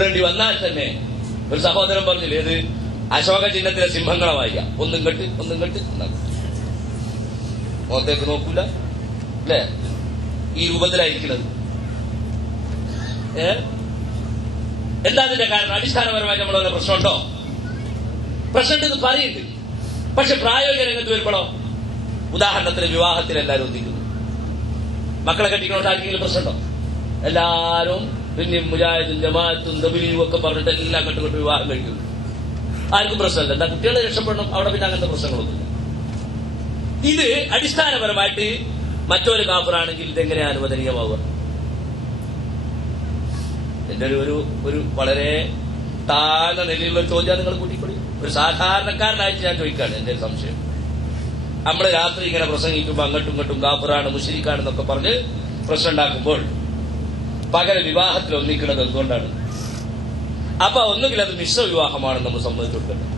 ചൂടേണ്ടി വന്നാൽ തന്നെ ഒരു സഹോദരൻ പറഞ്ഞില്ലേ, ഏത് അശോക ചിഹ്നത്തിലെ സിംഹങ്ങളെ വായിക്കാം, ഒന്നും കെട്ട് മുഖത്തേക്ക് നോക്കൂല അല്ലേ, ഈ രൂപത്തിലായിരിക്കുന്നത്. എന്താ അതിന്റെ കാരണം? അടിസ്ഥാനപരമായി നമ്മൾ വല്ല പ്രശ്നമുണ്ടോ? പ്രശ്നമുണ്ടെന്ന് പറയുന്നുണ്ട്. പക്ഷെ പ്രായോഗിക രംഗത്ത് വരുമ്പോഴോ, ഉദാഹരണത്തിന് വിവാഹത്തിൽ എല്ലാവരും ഒന്നിക്കുന്നു, മക്കളെ കെട്ടിക്കൊണ്ട് ആർക്കെങ്കിലും പ്രശ്നമുണ്ടോ? എല്ലാവരും പിന്നെ മുജാഹിദും ജമാഅത്തും തബ്ലീഗും ഒക്കെ പറഞ്ഞിട്ട് എല്ലാം കെട്ടുകൊണ്ട് വിവാഹം കഴിക്കുന്നു. ആർക്കും പ്രശ്നമില്ല. എന്താ കുട്ടികളെ രക്ഷപ്പെടണം, അവിടെ പിന്നെ അങ്ങനത്തെ പ്രശ്നങ്ങളൊന്നുമില്ല. ഇത് അടിസ്ഥാനപരമായിട്ട് മറ്റൊരു കാഫിറാണെങ്കിൽ ഇതെങ്ങനെ അനുവദനീയമാവുക? എന്റെ ഒരു വളരെ താഴ്ന്ന നിലയിലുള്ള ചോദ്യം നിങ്ങൾ കൂട്ടിക്കൊള്ളി. ഒരു സാധാരണക്കാരനായിട്ട് ഞാൻ ചോദിക്കാണ്. എന്റെ ഒരു സംശയം, നമ്മൾ രാത്രി ഇങ്ങനെ പ്രസംഗിക്കുമ്പോൾ അങ്ങോട്ടും ഇങ്ങോട്ടും കാഫിറാണ് മുശ്രിക്കാണെന്നൊക്കെ പറഞ്ഞ് പ്രശ്നം ഉണ്ടാക്കുമ്പോൾ പകരം വിവാഹത്തിൽ ഒന്നിക്കുന്നത് എന്തുകൊണ്ടാണ്? അപ്പൊ ഒന്നുകിൽ അത് മിശ്ര വിവാഹമാണെന്ന് നമ്മൾ സമ്മതിച്ചു കൊടുക്കേണ്ടത്.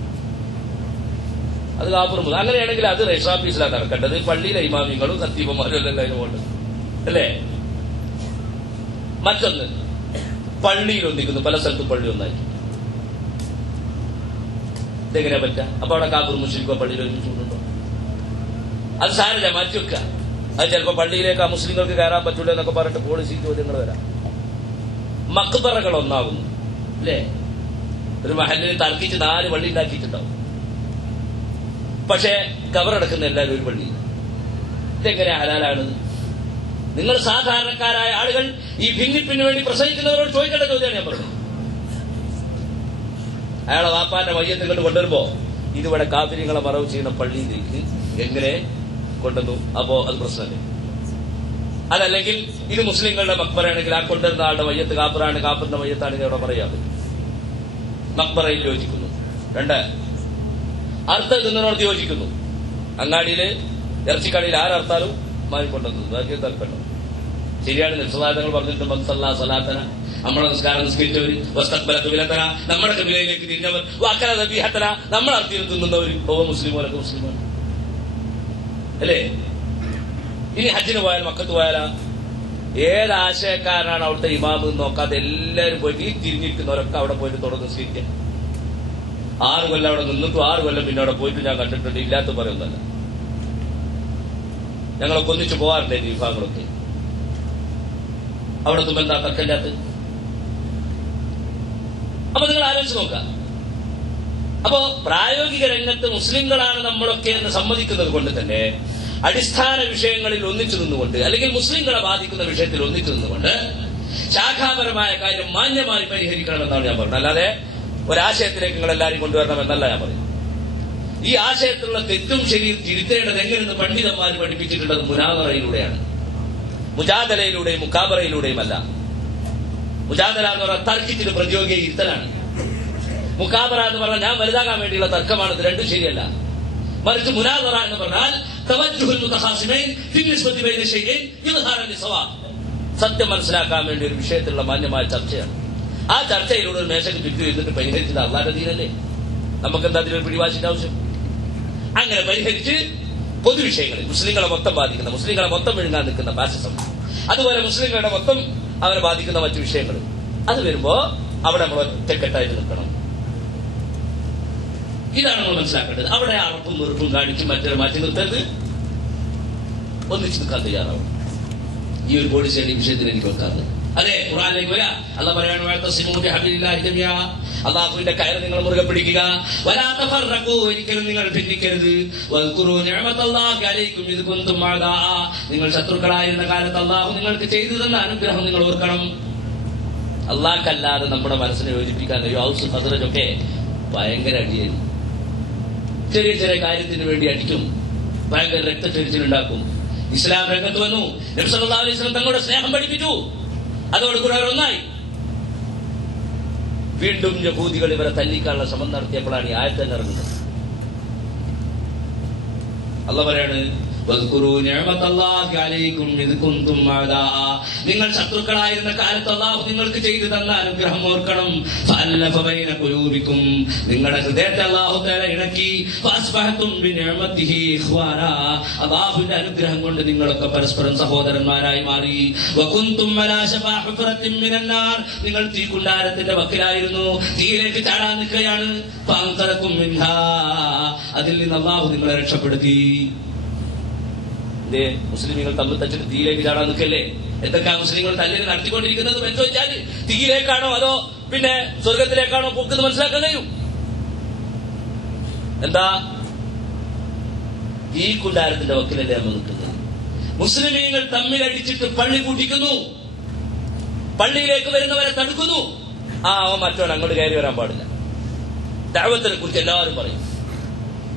അത് കാഫിറും. അങ്ങനെയാണെങ്കിൽ അത് രജിസ്ട്രാർ ഓഫീസിലാണ് നടക്കേണ്ടത്. പള്ളിയിലെ ഇമാമിങ്ങളും ഖത്തീബന്മാരും എല്ലാം അതിന് പോകേണ്ടത് അല്ലേ? മറ്റൊന്ന്, പള്ളിയിൽ ഒന്നിക്കുന്നു, പല സ്ഥലത്തും പള്ളി ഒന്നായി. ഇതെങ്ങനെയാ പറ്റുക? അപ്പൊ അവിടെ കാഫിർ മുസ്ലിക്കോ പള്ളിയിൽ ഒരുമിച്ചുകൊണ്ടുണ്ടോ? അത് സാരമില്ല, മാറ്റി വെക്കുക. അത് ചിലപ്പോ പള്ളിയിലേക്ക് ആ മുസ്ലിങ്ങൾക്ക് കയറാൻ പറ്റൂല എന്നൊക്കെ പറഞ്ഞിട്ട് പോളിസി ചോദ്യങ്ങൾ വരാം. മക്ബറകൾ ഒന്നാകുന്നു അല്ലേ? ഒരു മഹല്ലിന് തർക്കിച്ച് 4 പള്ളി ഉണ്ടാക്കിയിട്ടുണ്ടാവും. പക്ഷെ കബറടക്കുന്ന എല്ലാവരും ഒരു പള്ളി. ഇതെങ്ങനെ ഹലാലാണ്? നിങ്ങൾ സാധാരണക്കാരായ ആളുകൾ ഈ ഭിന്നിപ്പിന് വേണ്ടി പ്രസംഗിക്കുന്നവരോട് ചോദിക്കേണ്ട ചോദ്യമാണ് ഞാൻ പറഞ്ഞത്. അയാളെ വാപ്പാന്റെ മയ്യത്ത് ഇങ്ങോട്ട് കൊണ്ടുവരുമ്പോ ഇതിവിടെ കാഫിര്യങ്ങളെ മറവ് ചെയ്യുന്ന പള്ളിയിലേക്ക് എങ്ങനെ കൊണ്ടുവന്നു? അപ്പോ അത് പ്രശ്നമല്ലേ? അതല്ലെങ്കിൽ ഇത് മുസ്ലിങ്ങളുടെ മക്ബറയാണെങ്കിൽ ആ കൊണ്ടുവരുന്ന ആളുടെ മയ്യത്ത് കാഫിറാണ്, കാഫിറിന്റെ മയ്യത്താണെങ്കിൽ അവിടെ പറയാതെ മക്ബറയിൽ യോജിക്കുന്നു. 2, അർത്ഥം തിന്നതിനോട് യോജിക്കുന്നു. അങ്ങാടിയില് ഇറച്ചിക്കടയിൽ ആരർത്താലും മാറിക്കൊണ്ടുവന്നു. അതൊക്കെ തർക്കമുണ്ടോ? ശരിയാണ്. നിസ്സലാതങ്ങൾ പറഞ്ഞിട്ട് മൻസല്ലാ സലാത്തന, നമ്മളെ നിസ്കാരം നിസ്കരിച്ചവർ, വസ്തഖ്ബലത വിലത്തന, നമ്മുടെ കബിലയിലേക്ക് തിരിഞ്ഞവർ, വഅക്കല ദബീഹത്തന, നമ്മൾ അർത്ഥം തിന്നുന്നവർ, മുസ്ലിമോലൊക്കെ മുസ്ലിമാണ് അല്ലേ? ഇനി ഹജ്ജിന് പോയാൽ മക്കത്ത് പോയാലാ ഏത് ആശയക്കാരനാണ് അവിടുത്തെ ഇമാമ് നോക്കാതെ എല്ലാവരും പോയിട്ട് ഈ തിരിഞ്ഞിരിക്കുന്നവരൊക്കെ അവിടെ പോയിട്ട് തുടർന്ന് നിസ്കരിക്കുക. 6 കൊല്ലം അവിടെ നിന്നിട്ടും 6 കൊല്ലം പിന്നെ അവിടെ പോയിട്ട് ഞാൻ കണ്ടിട്ടുണ്ട്. ഇല്ലാത്ത പറയുന്നല്ല, ഞങ്ങളൊക്കെ ഒന്നിച്ചു പോകാറുണ്ട് ഈ വിഭാഗങ്ങളൊക്കെ. അവിടെ എത്തുമ്പോൾ എന്താ തർക്കമില്ലാത്ത? അപ്പൊ നിങ്ങൾ ആലോചിച്ച് നോക്കാം. അപ്പോ പ്രായോഗിക രംഗത്ത് മുസ്ലിങ്ങളാണ് നമ്മളൊക്കെ എന്ന് സമ്മതിക്കുന്നത് കൊണ്ട് തന്നെ അടിസ്ഥാന വിഷയങ്ങളിൽ ഒന്നിച്ചു നിന്നുകൊണ്ട്, അല്ലെങ്കിൽ മുസ്ലിങ്ങളെ ബാധിക്കുന്ന വിഷയത്തിൽ ഒന്നിച്ചു നിന്നുകൊണ്ട് ശാഖാപരമായ കാര്യം മാന്യമായി പരിഹരിക്കണമെന്നാണ് ഞാൻ പറഞ്ഞത്. അല്ലാതെ ഒരാശയത്തിലേക്ക് നിങ്ങൾ എല്ലാവരും കൊണ്ടുവരണമെന്നല്ല ഞാൻ പറയുന്നത്. ഈ ആശയത്തിലുള്ള തെറ്റും ശരിയും തിരുത്തേണ്ടത് എങ്ങനെയെന്ന് പണ്ഡിതന്മാർ പഠിപ്പിച്ചിട്ടുള്ളത് മുനാദറയിലൂടെയാണ്, മുജാദലയിലൂടെയും മുക്കാബറയിലൂടെയുമല്ല. മുജാദല എന്ന് പറഞ്ഞാൽ തർക്കിച്ചിട്ട് പ്രതിയോഗിയെ ഇരുത്തലാണ്. മുക്കാബറ എന്ന് പറഞ്ഞാൽ ഞാൻ വലുതാകാൻ വേണ്ടിയുള്ള തർക്കമാണ്. ഇത് രണ്ടും ശരിയല്ല. മറിച്ച് മുനാദറ എന്ന് പറഞ്ഞാൽ സത്യം മനസ്സിലാക്കാൻ വേണ്ടി ഒരു വിഷയത്തിലുള്ള മാന്യമായ ചർച്ചയാണ്. ആ ചർച്ചയിലൂടെ ഒരു മേശയ്ക്ക് ചുറ്റും ഇരുന്നിട്ട് പരിഹരിച്ചത് അള്ളാന്റെ ദീനല്ലേ? നമുക്കെന്താ അതിലൊരു പിടിവാശിന്റെ ആവശ്യം? അങ്ങനെ പരിഹരിച്ച് പൊതുവിഷയങ്ങളിൽ മുസ്ലിങ്ങളെ മൊത്തം ബാധിക്കുന്ന, മുസ്ലിങ്ങളെ മൊത്തം വിഴുങ്ങാൻ നിൽക്കുന്ന ഫാസിസം, അതുപോലെ മുസ്ലിങ്ങളുടെ മൊത്തം അവരെ ബാധിക്കുന്ന മറ്റു വിഷയങ്ങൾ, അത് വരുമ്പോ അവിടെ നമ്മൾ ഒറ്റക്കെട്ടായിട്ട് നിൽക്കണം. ഇതാണ് നമ്മൾ മനസ്സിലാക്കേണ്ടത്. അവിടെ അറപ്പും വെറുപ്പും കാണിച്ച് മറ്റൊരു മാറ്റി നിർത്തരുത്. ഒന്നിച്ച് നിൽക്കാൻ തയ്യാറാവും. ഈ ഒരു പോളിസിയാണ് ഈ വിഷയത്തിൽ എനിക്ക് വെക്കാറുണ്ട്. അതെ, ഖുർആനിലേക്ക് വരാ. അല്ലാഹു പറയാണ് അള്ളാഹുവിന്റെ കയർ നിങ്ങൾ മുറുകെ പിടിക്കുക, വലാ തഫറഖൂ, ഒരിക്കലും നിങ്ങൾ ഭിന്നിക്കരുത്. വദ്കുറൂ നിഅമതല്ലാഹി അലൈക്കും ഇദ് കുൻതും അഅദാ, നിങ്ങൾ ശത്രുക്കളായിരുന്ന കാലത്ത് അള്ളാഹു നിങ്ങൾക്ക് ചെയ്തു തന്ന അനുഗ്രഹം നിങ്ങൾ ഓർക്കണം. അള്ളാഹ്ക്കല്ലാതെ നമ്മുടെ മനസ്സിനെ യോജിപ്പിക്കാൻ കഴിയും. ഔസ് ഖസ്റജൊക്കെ ഭയങ്കര അടിയായിരുന്നു. ചെറിയ ചെറിയ കാര്യത്തിന് വേണ്ടി അടിക്കും, ഭയങ്കര രക്തച്ചൊരിച്ചിലുണ്ടാക്കും. ഇസ്ലാം രംഗത്ത് വന്നു. നബി സല്ലല്ലാഹു അലൈഹി വസല്ലം തങ്ങളുടെ സ്നേഹം പഠിപ്പിച്ചു. അതോടുകൂടെ അവരൊന്നായി. വീണ്ടും യഹൂദികൾ ഇവരെ തല്ലിക്കാനുള്ള ശ്രമം നടത്തിയപ്പോഴാണ് ഈ ആയത്ത് തന്നെ ഇറങ്ങുന്നത്. അല്ലാഹു പറയാണ് നിങ്ങൾ ശത്രുക്കളായിരുന്ന കാലത്ത് അല്ലാഹു നിങ്ങൾക്ക് ചെയ്തു തന്ന അനുഗ്രഹം ഓർക്കണം. നിങ്ങളുടെ ഹൃദയത്തെ അല്ലാഹു തആല ഇണക്കി. അല്ലാഹുവിന്റെ അനുഗ്രഹം കൊണ്ട് നിങ്ങളൊക്കെ പരസ്പരം സഹോദരന്മാരായി മാറി. നിങ്ങൾ തീക്കുണ്ടാരത്തിന്റെ വക്കിലായിരുന്നു, തീയിലേക്ക് ചാടാൻ നിൽക്കുകയാണ്. അതിൽ നിന്ന് അല്ലാഹു നിങ്ങളെ രക്ഷപ്പെടുത്തി. മുസ്ലിങ്ങൾ തമ്മിൽ തച്ചിട്ട് തീയിലേക്ക് ചാടാൻ നിൽക്കല്ലേ? എന്തൊക്കെയാ മുസ്ലിങ്ങൾ തല്ലിന് നടത്തിക്കൊണ്ടിരിക്കുന്നത് എന്ന് ചോദിച്ചാൽ തീയിലേക്കാണോ അതോ പിന്നെ സ്വർഗത്തിലേക്കാണോ പോക്കുന്നത് മനസ്സിലാക്കാൻ കഴിയും. എന്താ ഈ കുണ്ടാരത്തിന്റെ വക്കിലല്ലേ നമ്മൾ നിൽക്കുന്നത്? മുസ്ലിമീങ്ങൾ തമ്മിലടിച്ചിട്ട് പള്ളി കൂട്ടിക്കുന്നു, പള്ളിയിലേക്ക് വരുന്നവരെ തടുക്കുന്നു. അവൻ മറ്റവൻ അങ്ങോട്ട് കയറി വരാൻ പാടില്ല. ദഅവത്തിനെ കുറിച്ച് എല്ലാവരും പറയും.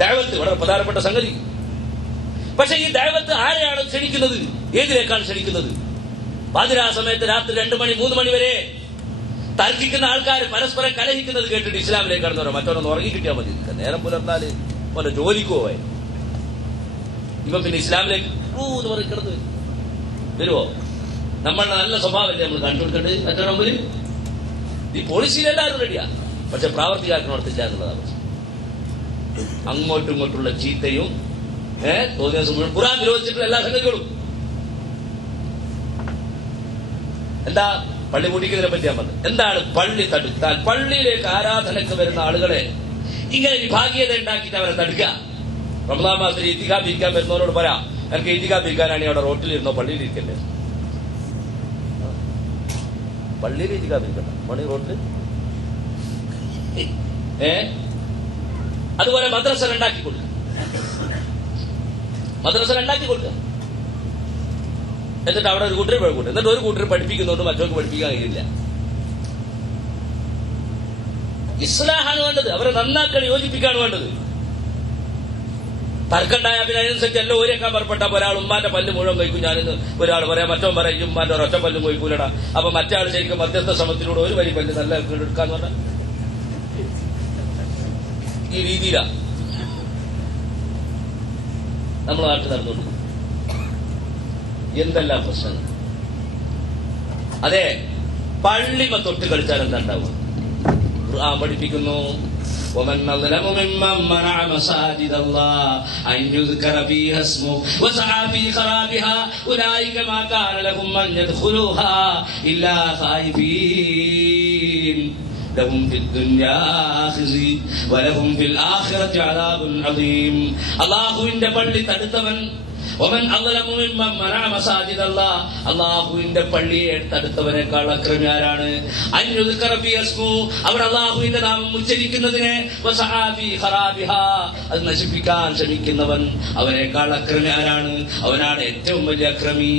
ദഅവത്ത് വളരെ പ്രധാനപ്പെട്ട സംഗതി. പക്ഷെ ഈ ദഅവത്ത് ആരെയാണ് ക്ഷണിക്കുന്നത്? ഏതിലേക്കാണ് ക്ഷണിക്കുന്നത്? പാതിരാ സമയത്ത് രാത്രി 2 മണി 3 മണി വരെ തർക്കിക്കുന്ന ആൾക്കാർ പരസ്പരം കലഹിക്കുന്നത് കേട്ടിട്ട് ഇസ്ലാമിലേക്കാണെന്ന് പറയാം. മറ്റൊന്ന് ഉറങ്ങി കിട്ടിയാൽ മതി. നേരം പുലർന്നാല് ഓന്റെ ജോലിക്ക് പോവാൻ ഇവൻ പിന്നെ ഇസ്ലാമിലേക്ക് എന്ന് പറയും കിടന്നു വരുമോ? നമ്മളുടെ നല്ല സ്വഭാവമല്ലേ നമ്മൾ കണ്ടുകൊടുക്കേണ്ടത് മറ്റൊരു മുമ്പിൽ? ഈ പോളിസിയിൽ എല്ലാവരും റെഡിയാ, പക്ഷെ പ്രാവർത്തികമാക്കണോടത്തില്ല എന്നുള്ളതാണ്. അങ്ങോട്ടും ഇങ്ങോട്ടുള്ള ചീത്തയും തോന്നിയ മുഴുവൻ ഖുർആൻ വിരോധിച്ചിട്ടുള്ള എല്ലാ സംഗതികളും. എന്താ പള്ളി പൂട്ടിക്കുന്നതിനെ പറ്റി ഞാൻ പറഞ്ഞത്? എന്താണ് പള്ളി തടുത്താൽ? പള്ളിയിലേക്ക് ആരാധനയ്ക്ക് വരുന്ന ആളുകളെ ഇങ്ങനെ വിഭാഗീയത ഉണ്ടാക്കിയിട്ട് അവരെ തടുക്കുക. റമദാൻ മാസത്തിൽ ഇത്തികാഫ് ഇരിക്കാൻ വരുന്നവരോട് പറയാം, എനിക്ക് ഇത്തികാഫ് ഇരിക്കാനാണെങ്കിൽ അവിടെ റോട്ടിലിരുന്നോ, പള്ളിയിൽ ഇരിക്കല്ലേ? പള്ളിയിൽ ഇത്തികാഫ് ഇരിക്കണ്ട, പള്ളി റോട്ടിൽ. അതുപോലെ മദ്രസ ഉണ്ടാക്കി കൊടുക്കുക. എന്നിട്ട് അവിടെ ഒരു കൂട്ടർ കൂട്ടും. എന്നിട്ട് ഒരു കൂട്ടർ പഠിപ്പിക്കുന്നതുകൊണ്ട് മറ്റവർക്ക് പഠിപ്പിക്കാൻ കഴിയില്ല. ഇസ്ലാഹാണ് വേണ്ടത്. അവരെ നന്നാക്കാൻ യോജിപ്പിക്കാണ് വേണ്ടത്. തർക്കണ്ടായ പിന്നെ അതിനനുസരിച്ച് എല്ലാം ഓരേക്കാൻ പുറപ്പെട്ട ഒരാൾ ഉമ്മാന്റെ പല്ല് മുഴുവൻ കഴിക്കും ഞാനിന്ന് ഒരാൾ പറയാം, മറ്റവൻ പറയും ഉമ്മാന്റെ ഒരൊറ്റ പല്ലും കഴിക്കൂലടാ. അപ്പൊ മറ്റേ ആൾ ശരിക്കും മധ്യസ്ഥ ശ്രമത്തിലൂടെ ഒരു വരി പല്ല് നല്ല എടുക്കാന്ന് പറഞ്ഞാൽ ഈ രീതിയിലാ നമ്മളെ നാട്ടിൽ നടന്നുകൊണ്ട് എന്തെല്ലാം പ്രശ്നങ്ങൾ. അതെ, പള്ളിമ തൊട്ട് കളിച്ചാൽ എന്താ ഉണ്ടാവുക? ഖുർആൻ പഠിപ്പിക്കുന്നു, ومن أظلم ممن منع مساجد الله أن يذكر فيها اسمه وسعى في خرابها أولئك ما كان لهم أن يدخلوها إلا خائفين لهم في الدنيا خزي ولهم في الآخرة عذاب عظيم. അല്ലാഹുവിന്റെ പള്ളി തടുത്തവൻ അള്ളാഹുവിന്റെ പള്ളിയെ തടുത്തവനേക്കാൾ അക്രമി ആരാണ്? അവിടെ അള്ളാഹുവിന്റെ നാമം ഉച്ചരിക്കുന്നതിനെ അത് നശിപ്പിക്കാൻ ശ്രമിക്കുന്നവൻ അവനേക്കാൾ അക്രമി ആരാണ്? അവനാണ് ഏറ്റവും വലിയ അക്രമി.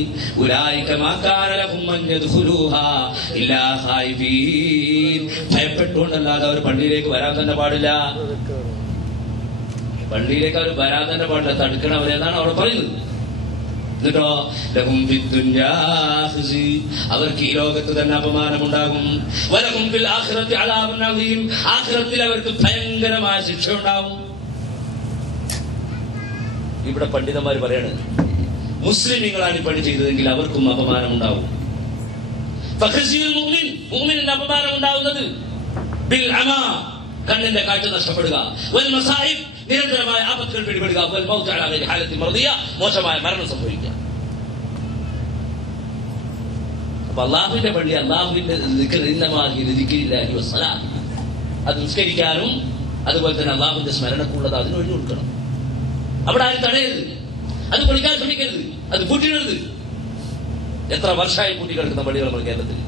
ഭയപ്പെട്ടുകൊണ്ടല്ലാതെ അവർ പള്ളിയിലേക്ക് വരാൻ തന്നെ പാടില്ല. പള്ളിയിലേക്ക് അവർ വരാൻ തന്നെ പാടില്ല, തടുക്കണവരെന്നാണ് അവിടെ പറയുന്നത്. എന്നിട്ടോ ലഹും ഫിദ്ദുന്യാ ഖിസി, അവർക്ക് ഈ ലോകത്ത് തന്നെ അപമാനമുണ്ടാകും. വലഹും ഫിൽ ആഖിറത്തി അദാബുൻ അദീം, ആഖിറത്തിൽ അവർക്ക് ഭയങ്കരമായ ശിക്ഷ ഉണ്ടാവും. ഇവിടെ പണ്ഡിതന്മാർ പറയാണ്, മുസ്ലിമീങ്ങളാണ് ഈ പണി ചെയ്തതെങ്കിൽ അവർക്കും അപമാനം ഉണ്ടാവും. മുഅ്മിനിന്റെ അപമാനം ഉണ്ടാവുന്നത് ബിൽ അമാ, കണ്ണിന്റെ കാഴ്ച നഷ്ടപ്പെടുക, വൽ മസായിബ്, നിരന്തരമായ ആപത്തുകൾ പിടിപെടുക, വൽ മൗത്ത് അലാ ഗൈരി ഹാലത്തി മർദിയ, മോശമായ മരണം സംഭവിക്കുക. അപ്പൊ അള്ളാഹുവിന്റെ പള്ളി, അള്ളാഹുവിന്റെ അത് നിസ്കരിക്കാനും അതുപോലെ തന്നെ അള്ളാഹുവിന്റെ സ്മരണക്കുള്ളത് അതിന് ഒഴിഞ്ഞു കൊടുക്കണം. അവിടെ ആരും തടയരുത്, അത് പൊളിക്കാൻ ശ്രമിക്കരുത്, അത് പൂട്ടിയിടരുത്. എത്ര വർഷമായി പൂട്ടി കിടക്കുന്ന പള്ളികൾ നമ്മുടെ കേരളത്തിൽ.